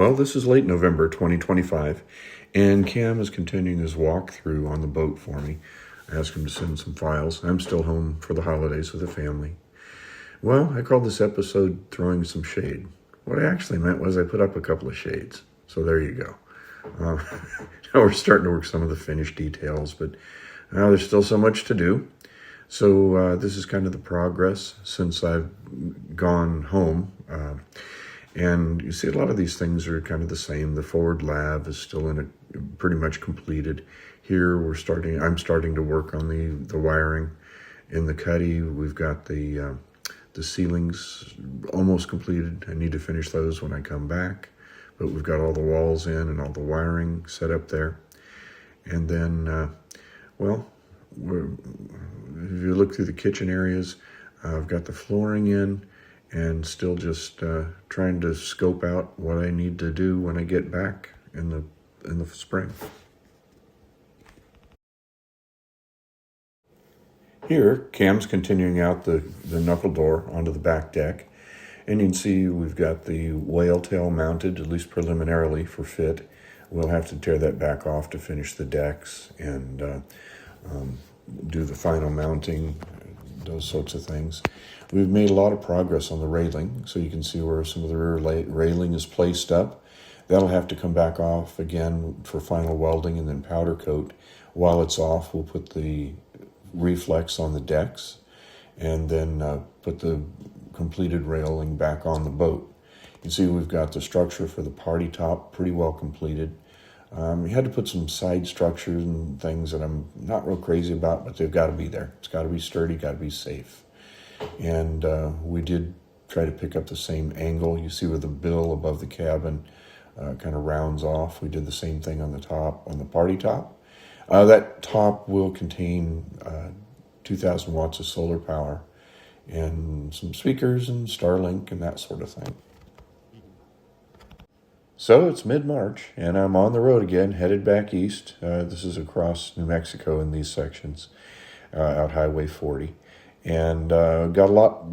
Well, this is late November 2025, and Cam is continuing his walkthrough on the boat for me. I asked him to send some files. I'm still home for the holidays with the family. Well, I called this episode Throwing Some Shade. What I actually meant was I put up a couple of shades. So there you go. Now we're starting to work some of the finished details, but there's still so much to do. So this is kind of the progress since I've gone home. And you see a lot of these things are kind of the same. The forward lav is still pretty much completed. Here I'm starting to work on the wiring. In the cuddy, we've got the ceilings almost completed. I need to finish those when I come back. But we've got all the walls in and all the wiring set up there. And then, if you look through the kitchen areas, I've got the flooring in and still just trying to scope out what I need to do when I get back in the spring. Here, Cam's continuing out the knuckle door onto the back deck. And you can see we've got the whale tail mounted, at least preliminarily, for fit. We'll have to tear that back off to finish the decks and do the final mounting, those sorts of things. We've made a lot of progress on the railing, so you can see where some of the rear railing is placed up. That'll have to come back off again for final welding and then powder coat. While it's off, we'll put the reflex on the decks and then put the completed railing back on the boat. You can see we've got the structure for the party top pretty well completed. We had to put some side structures and things that I'm not real crazy about, but they've got to be there. It's got to be sturdy, got to be safe. And we did try to pick up the same angle. You see where the bill above the cabin kind of rounds off. We did the same thing on the top, on the party top. That top will contain 2,000 watts of solar power and some speakers and Starlink and that sort of thing. So it's mid-March, and I'm on the road again, headed back east. This is across New Mexico in these sections, out Highway 40. And got a lot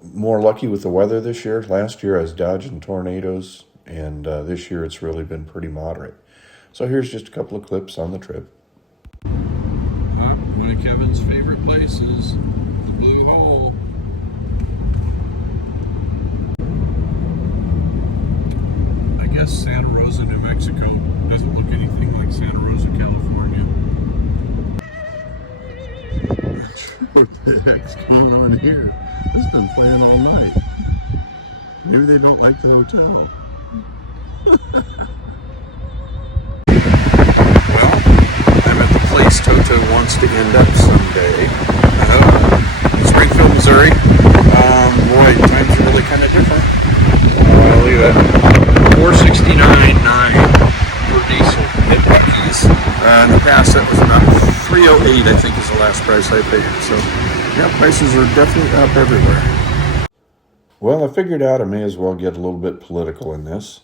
more lucky with the weather this year. Last year I was dodging tornadoes, and this year it's really been pretty moderate. So here's just a couple of clips on the trip. One of Kevin's favorite places, the Blue Hole. I guess Santa Rosa, New Mexico doesn't look anything like Santa Rosa, California. What the heck's going on here? It's been playing all night. Maybe they don't like the hotel. Toto wants to end up someday. Springfield, Missouri. Boy, times are really kind of different. Look at that. $469.9 for diesel at Buc-ee's. In the past, that was about $308, I think, is the last price I paid. So, yeah, prices are definitely up everywhere. Well, I figured out I may as well get a little bit political in this.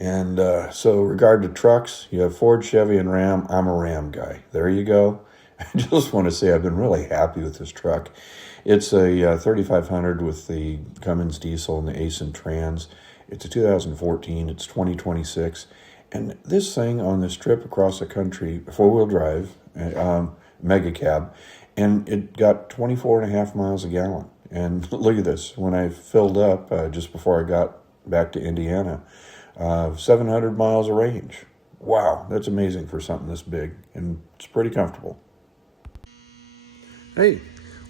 And so regard to trucks, you have Ford, Chevy, and Ram. I'm a Ram guy. There you go. I just want to say I've been really happy with this truck. It's a 3500 with the Cummins diesel and the Aisin trans. It's a 2014. It's 2026. And this thing on this trip across the country, four-wheel drive, mega cab, and it got 24.5 miles a gallon. And look at this. When I filled up just before I got back to Indiana, 700 miles of range. Wow, that's amazing for something this big, and it's pretty comfortable. Hey,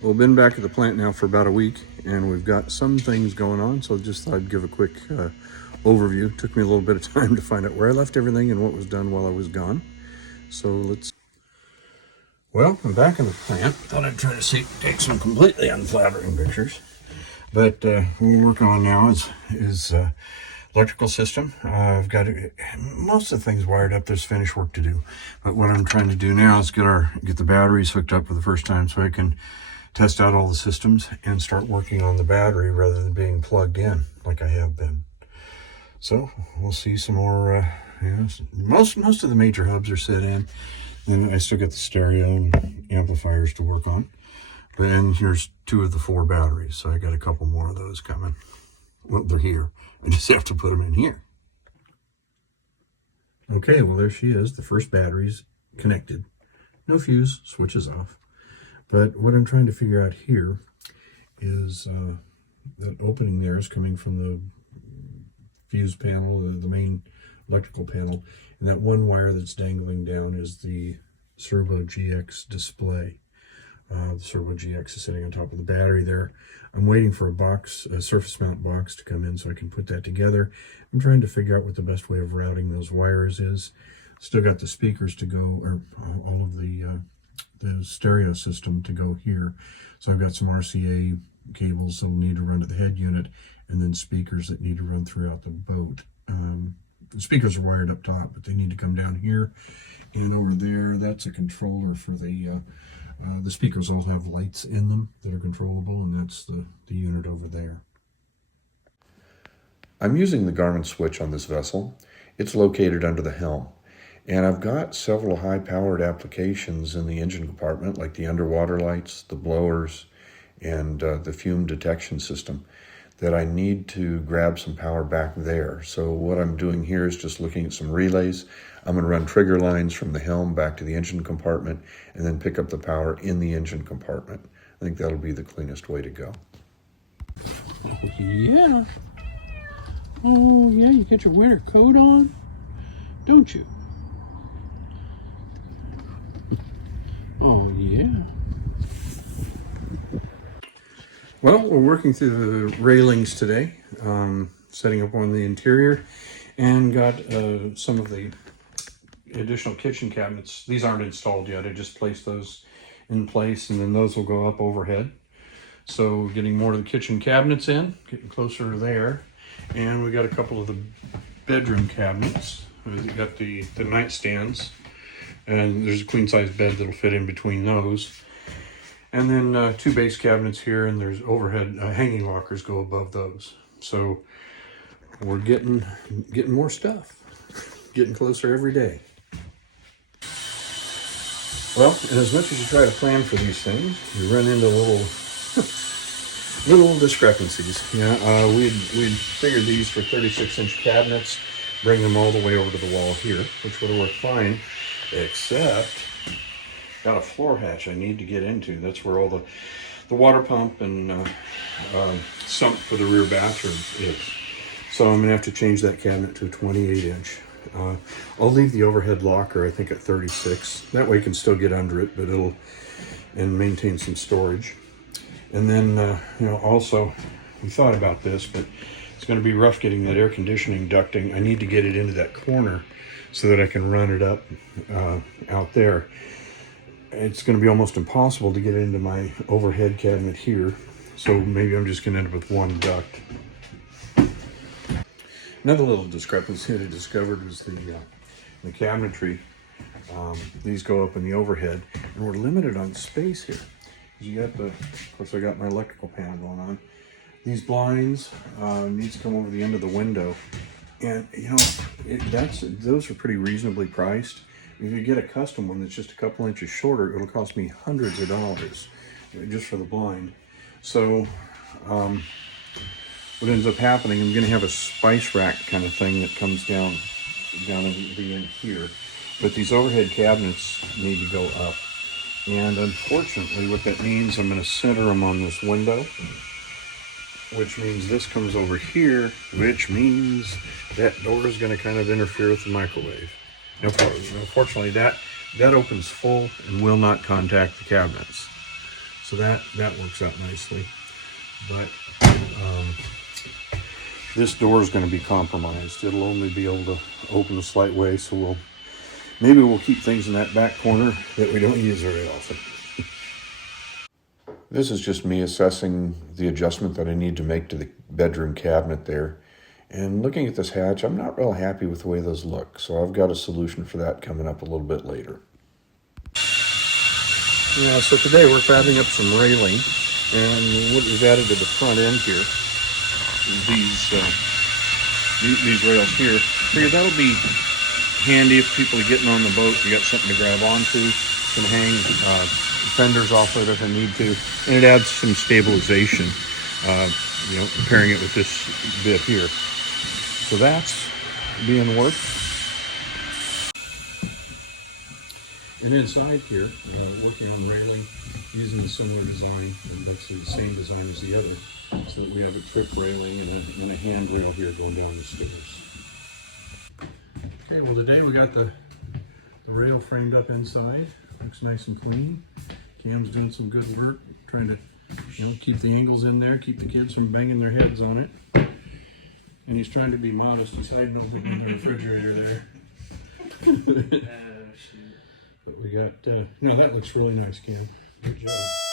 well, been back at the plant now for about a week, and we've got some things going on, so just thought I'd give a quick overview. Took me a little bit of time to find out where I left everything and what was done while I was gone. So well, I'm back in the plant. Thought I'd try to take some completely unflattering pictures. But what we're working on now is electrical system. I've got most of the things wired up. There's finish work to do, but what I'm trying to do now is get the batteries hooked up for the first time so I can test out all the systems and start working on the battery rather than being plugged in like I have been. So we'll see some more. Most of the major hubs are set in. Then I still got the stereo and amplifiers to work on. But then here's 2 of the 4 batteries, so I got a couple more of those coming. Well, they're here. I just have to put them in here. Okay, well there she is. The first battery's connected. No fuse, switches off. But what I'm trying to figure out here is that opening there is coming from the fuse panel, the main electrical panel, and that one wire that's dangling down is the Servo GX display. The Servo GX is sitting on top of the battery there. I'm waiting for a surface mount box to come in so I can put that together. I'm trying to figure out what the best way of routing those wires is. Still got the speakers to go, or all of the stereo system to go here. So I've got some RCA cables that will need to run to the head unit, and then speakers that need to run throughout the boat. The speakers are wired up top, but they need to come down here. And over there, that's a controller for the speakers all have lights in them that are controllable, and that's the unit over there. I'm using the Garmin switch on this vessel. It's located under the helm. And I've got several high-powered applications in the engine compartment, like the underwater lights, the blowers, and the fume detection system, that I need to grab some power back there. So what I'm doing here is just looking at some relays. I'm going to run trigger lines from the helm back to the engine compartment and then pick up the power in the engine compartment. I think that'll be the cleanest way to go. Yeah. Oh, yeah, you got your winter coat on, don't you? Oh, yeah. Well, we're working through the railings today, setting up one of the interior, and got some of the additional kitchen cabinets. These aren't installed yet. I just placed those in place, and then those will go up overhead. So getting more of the kitchen cabinets in, getting closer there. And we got a couple of the bedroom cabinets. We got the nightstands, and there's a queen size bed that'll fit in between those. And then two base cabinets here, and there's overhead hanging lockers go above those. So we're getting more stuff, getting closer every day. Well, and as much as you try to plan for these things, you run into little discrepancies. Yeah, we'd figured these for 36-inch cabinets, bring them all the way over to the wall here, which would have worked fine, except got a floor hatch I need to get into. That's where all the water pump and sump for the rear bathroom is. So I'm gonna have to change that cabinet to a 28-inch. I'll leave the overhead locker, I think, at 36. That way you can still get under it, but and maintain some storage. And then, also, we thought about this, but it's going to be rough getting that air conditioning ducting. I need to get it into that corner so that I can run it up out there. It's going to be almost impossible to get it into my overhead cabinet here. So maybe I'm just going to end up with one duct. Another little discrepancy that I discovered was the cabinetry. These go up in the overhead, and we're limited on space here. You got of course I got my electrical panel going on. These blinds needs to come over the end of the window, and those are pretty reasonably priced. If you get a custom one that's just a couple inches shorter, it'll cost me hundreds of dollars just for the blind. So what ends up happening, I'm going to have a spice rack kind of thing that comes down in the end here, but these overhead cabinets need to go up. And unfortunately, what that means, I'm going to center them on this window, which means this comes over here, which means that door is going to kind of interfere with the microwave. Unfortunately, that opens full and will not contact the cabinets. So that works out nicely. But this door is going to be compromised. It'll only be able to open a slight way, so maybe we'll keep things in that back corner that we don't use very often. This is just me assessing the adjustment that I need to make to the bedroom cabinet there. And looking at this hatch, I'm not real happy with the way those look. So I've got a solution for that coming up a little bit later. Yeah, so today we're fabbing up some railing. And what we've added to the front end here, these rails here. Figure that'll be handy if people are getting on the boat. You got something to grab onto, can hang fenders off of it if I need to, and it adds some stabilization. Pairing it with this bit here. So that's being worked. And inside here, working on the railing, using a similar design, and actually the same design as the other, so that we have a trip railing and a handrail here going down the stairs. Okay, well today we got the rail framed up inside. Looks nice and clean. Cam's doing some good work, trying to keep the angles in there, keep the kids from banging their heads on it. And he's trying to be modest. He's hiding over in the refrigerator there. Oh, shoot. But we got, no, that looks really nice, Cam. Good job.